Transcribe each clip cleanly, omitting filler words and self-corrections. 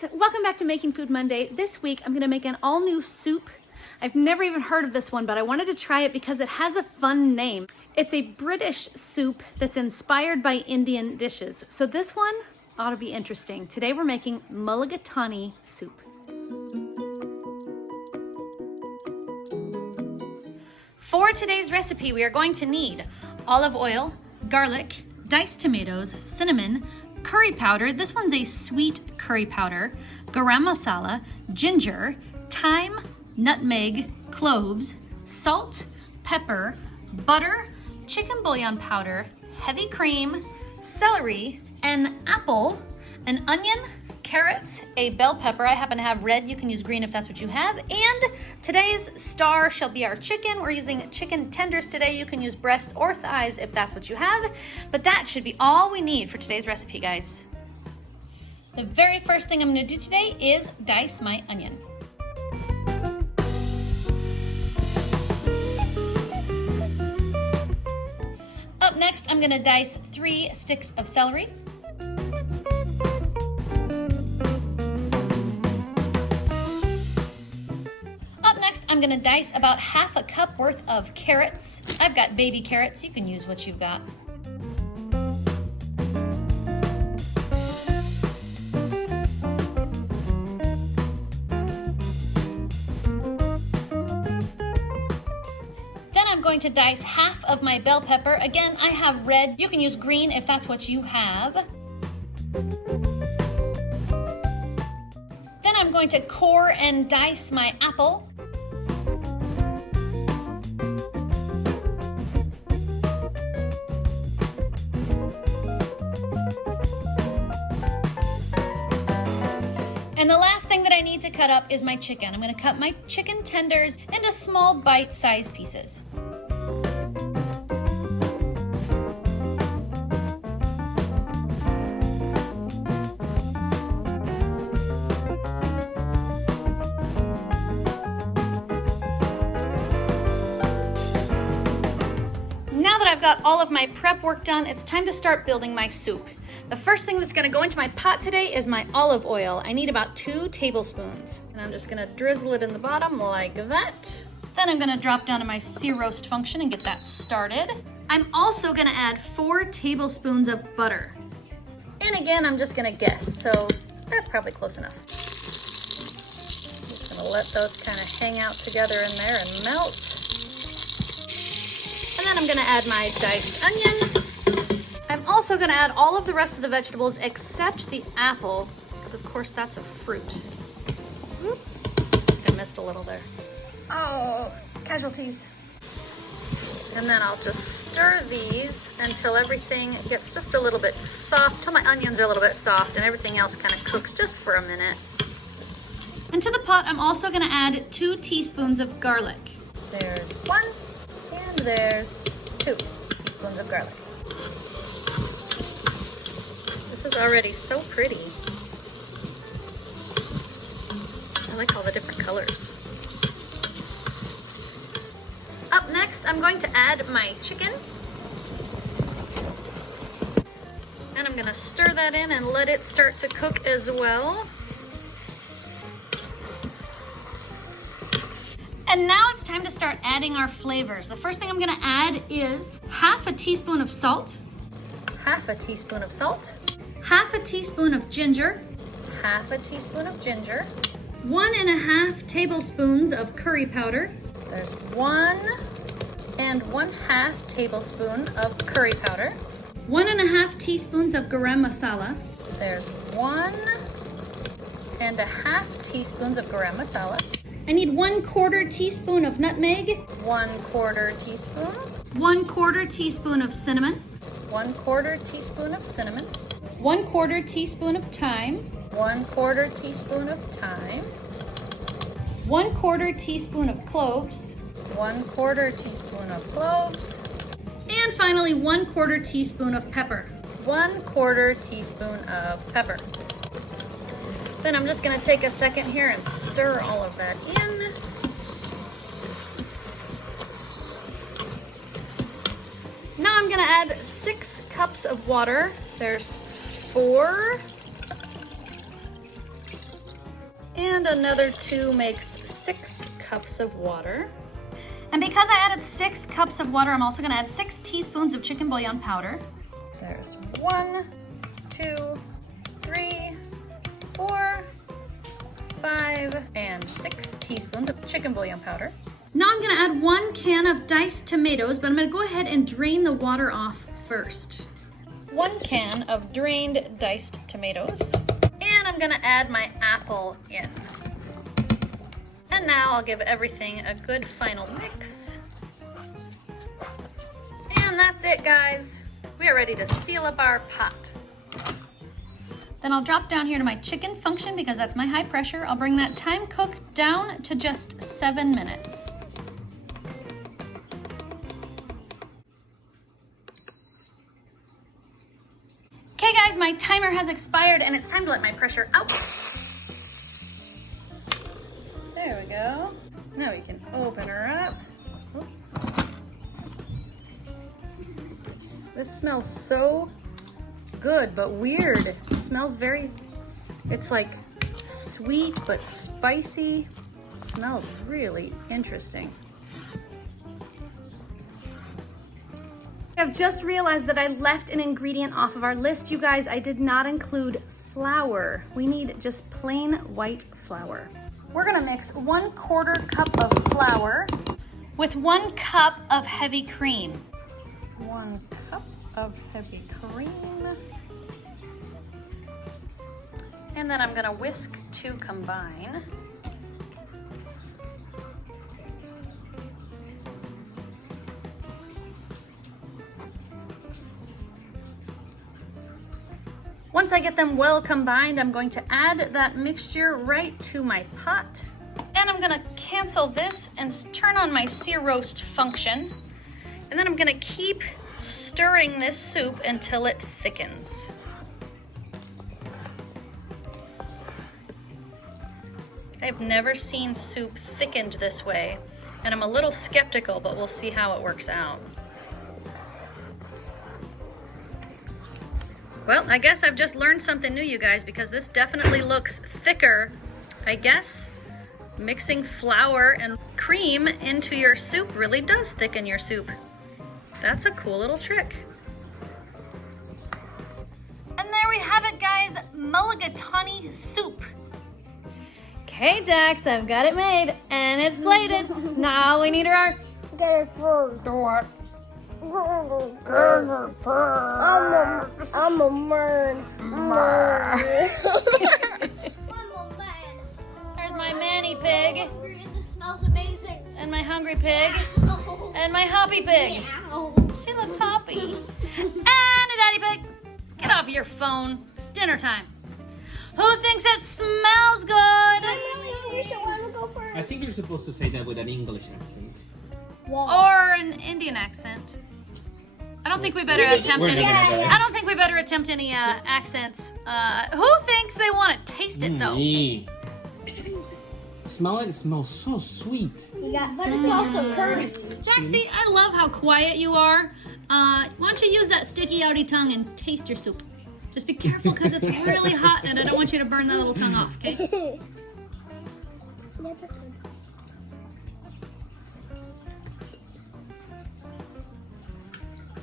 guys, welcome back to Making Food Monday. This week I'm gonna make an all new soup. I've never even heard of this one, but I wanted to try it because it has a fun name. It's a British soup that's inspired by Indian dishes. So this one ought to be interesting. Today we're making mulligatawny soup. For today's recipe, we are going to need olive oil, garlic, diced tomatoes, cinnamon, curry powder, this one's a sweet curry powder, garam masala, ginger, thyme, nutmeg, cloves, salt, pepper, butter, chicken bouillon powder, heavy cream, celery, an apple, an onion, carrots, a bell pepper. I happen to have red. You can use green if that's what you have. And today's star shall be our chicken. We're using chicken tenders today. You can use breast or thighs if that's what you have. But that should be all we need for today's recipe, guys. The very first thing I'm going to do today is dice my onion. Up next, I'm going to dice 3 sticks of celery. I'm gonna dice about half a cup worth of carrots. I've got baby carrots, you can use what you've got. Then I'm going to dice half of my bell pepper. Again, I have red, you can use green if that's what you have. Then I'm going to core and dice my apple. And the last thing that I need to cut up is my chicken. I'm going to cut my chicken tenders into small bite-sized pieces. Now that I've got all of my prep work done, it's time to start building my soup. The first thing that's gonna go into my pot today is my olive oil. I need about 2 tablespoons. And I'm just gonna drizzle it in the bottom like that. Then I'm gonna drop down to my sear roast function and get that started. I'm also gonna add 4 tablespoons of butter. And again, I'm just gonna guess, so that's probably close enough. Just gonna let those kind of hang out together in there and melt. And then I'm gonna add my diced onion. I'm also gonna add all of the rest of the vegetables except the apple, because of course that's a fruit. Whoop. I missed a little there. Oh, casualties. And then I'll just stir these until everything gets just a little bit soft, till my onions are a little bit soft and everything else kind of cooks just for a minute. And to the pot, I'm also gonna add 2 teaspoons of garlic. There's 1, and there's 2 teaspoons of garlic. This is already so pretty. I like all the different colors. Up next, I'm going to add my chicken. And I'm gonna stir that in and let it start to cook as well. And now it's time to start adding our flavors. The first thing I'm gonna add is half a teaspoon of salt. Half a teaspoon of salt. Half a teaspoon of ginger. Half a teaspoon of ginger. 1½ tablespoons of curry powder. There's 1 1/2 tablespoon of curry powder. 1½ teaspoons of garam masala. There's 1 1/2 teaspoons of garam masala. I need 1/4 teaspoon of nutmeg. 1/4 teaspoon. 1/4 teaspoon of cinnamon. 1/4 teaspoon of cinnamon. 1/4 teaspoon of thyme. 1/4 teaspoon of thyme. 1/4 teaspoon of cloves. 1/4 teaspoon of cloves. And finally, 1/4 teaspoon of pepper. 1/4 teaspoon of pepper. Then I'm just gonna take a second here and stir all of that in. Now I'm gonna add 6 cups of water. There's 4, And another 2 makes 6 cups of water. And because I added 6 cups of water, I'm also gonna add 6 teaspoons of chicken bouillon powder. There's 1, 2, 3, 4, 5, and 6 teaspoons of chicken bouillon powder. Now I'm gonna add 1 can of diced tomatoes, but I'm gonna go ahead and drain the water off first. 1 can of drained diced tomatoes. And I'm gonna add my apple in. And now I'll give everything a good final mix. And that's it, guys. We are ready to seal up our pot. Then I'll drop down here to my chicken function because that's my high pressure. I'll bring that time cook down to just 7 minutes. Okay guys, my timer has expired and it's time to let my pressure out. There we go. Now we can open her up. This smells so good, but weird. It smells it's like sweet but spicy. It smells really interesting. I've just realized that I left an ingredient off of our list, you guys. I did not include flour. We need just plain white flour. We're gonna mix 1/4 cup of flour with 1 cup of heavy cream. 1 cup of heavy cream. And then I'm gonna whisk to combine. Once I get them well combined, I'm going to add that mixture right to my pot. And I'm gonna cancel this and turn on my sear roast function. And then I'm gonna keep stirring this soup until it thickens. I've never seen soup thickened this way, and I'm a little skeptical, but we'll see how it works out. Well, I guess I've just learned something new, you guys, because this definitely looks thicker. I guess mixing flour and cream into your soup really does thicken your soup. That's a cool little trick. And there we have it, guys, mulligatawny soup. Okay, Jax, I've got it made, and it's plated. Now we need our... Get it first. Do it. I'm a man. There's my manny pig. This smells amazing. And my hungry pig. And my hoppy pig. She looks hoppy. And a daddy pig. Get off your phone. It's dinner time. Who thinks it smells good? I'm really hungry, so I want to go first. I think you're supposed to say that with an English accent. Or an Indian accent. I don't think we better attempt any. I don't think we better attempt any accents. Who thinks they want to taste it though? Smell it. It smells so sweet. Yeah, but it's also curry. Jaxie, I love how quiet you are. Why don't you use that sticky outy tongue and taste your soup? Just be careful because it's really hot and I don't want you to burn that little tongue off, okay? Yeah, that's good.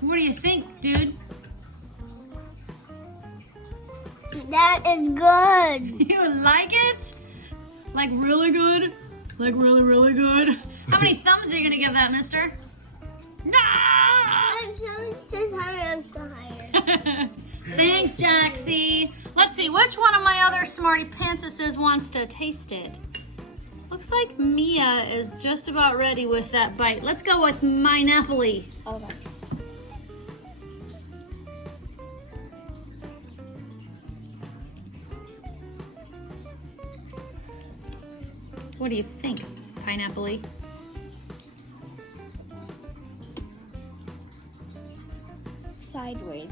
What do you think, dude? That is good. You like it? Like really good? Like really, really good? How many thumbs are you gonna give that, mister? No! I'm so higher. I'm still higher. Thanks, Jaxie. Let's see, which one of my other Smartypantses wants to taste it? Looks like Mia is just about ready with that bite. Let's go with mine-apple-y. Okay. What do you think, pineapple-y? Sideways.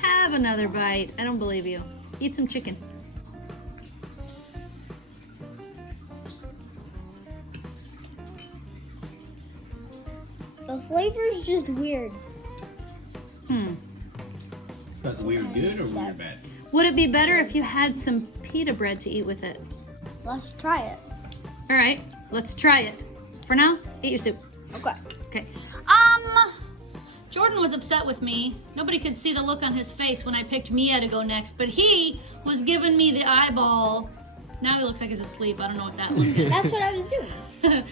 Have another bite. I don't believe you. Eat some chicken. The flavor is just weird. That's weird good or weird bad? Would it be better if you had some pita bread to eat with it? Let's try it. All right, let's try it. For now, eat your soup. Okay. Okay. Jordan was upset with me. Nobody could see the look on his face when I picked Mia to go next, but he was giving me the eyeball. Now he looks like he's asleep. I don't know what that look is. That's what I was doing.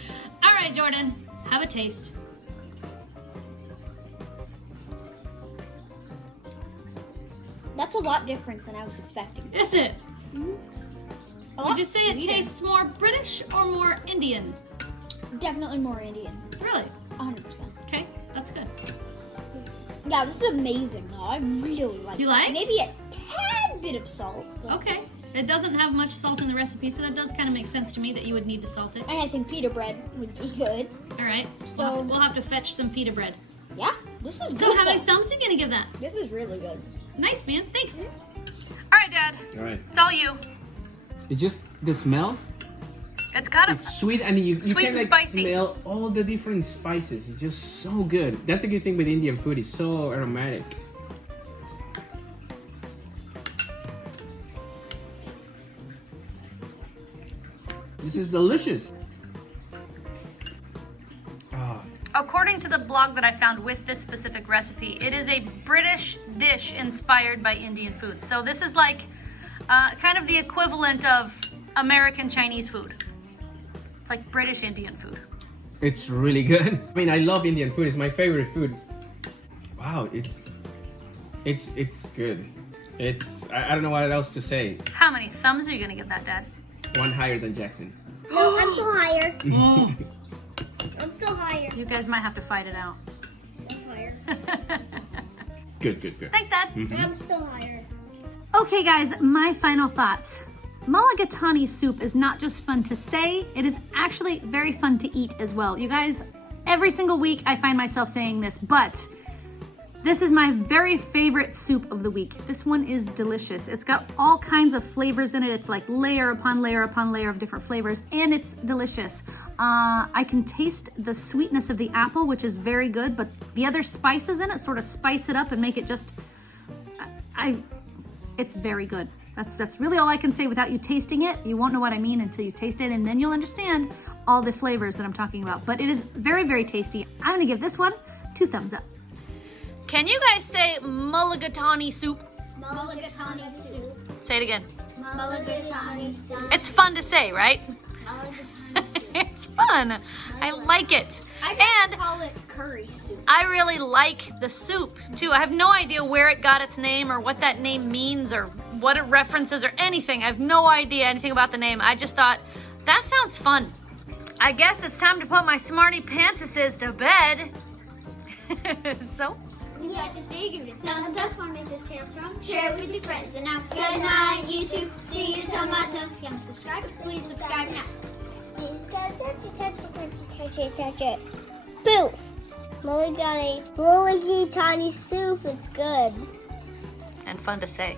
All right, Jordan, have a taste. That's a lot different than I was expecting. Is it? A Would you lot say it sweeter. tastes more British or more Indian? Definitely more Indian. Really? 100%. Okay, that's good. Yeah, this is amazing though. I really like You this. like? Maybe a tad bit of salt. but- Okay. It doesn't have much salt in the recipe, so that does kind of make sense to me that you would need to salt it. And I think pita bread would be good. All right. So- We'll have to fetch some pita bread. Yeah, this is So good. how many though. thumbs are you going to give that? This is really good. Nice, man. Thanks. All right, Dad. All right. It's all you. It's just the smell. It's got It's sweet and you sweet can and like spicy. smell all the different spices. It's just so good. That's the good thing with Indian food. It's so aromatic. This is delicious. Ah, According to the blog that I found with this specific recipe, it is a British dish inspired by Indian food. So this is like kind of the equivalent of American Chinese food. It's like British Indian food. it's really good. I mean, I love Indian food. It's my favorite food. Wow, it's good. I don't know what else to say. How many thumbs are you gonna give that, Dad? One higher than Jackson. No, I'm still higher. I'm still higher. You guys might have to fight it out. Higher. Good, good, good. Thanks, Dad. I'm still higher. Okay, guys, my final thoughts. Mulligatawny soup is not just fun to say, it is actually very fun to eat as well. You guys, every single week I find myself saying this, but this is my very favorite soup of the week. This one is delicious. It's got all kinds of flavors in it. It's like layer upon layer upon layer of different flavors, and it's delicious. I can taste the sweetness of the apple, which is very good, but the other spices in it sort of spice it up and make it just, it's very good. That's really all I can say without you tasting it. You won't know what I mean until you taste it, and then you'll understand all the flavors that I'm talking about. But it is very, very tasty. I'm gonna give this one 2 thumbs up. Can you guys say mulligatawny soup? Mulligatawny soup. Say it again. Mulligatawny soup. It's fun to say, right? Mulligatawny soup. It's fun. I like it. I And call it curry soup. I really like the soup too. I have no idea where it got its name or what that name means or what it references or anything. I have no idea anything about the name. I just thought, that sounds fun. I guess it's time to put my Smartypantses to bed. So, If you like this video, give it a thumbs up. Want to make this channel strong? Share it with your friends. And now, good night, YouTube. See you tomorrow. If you haven't subscribed, please subscribe now. Touch it. Boo! Mulligatawny soup. It's good. and fun to say.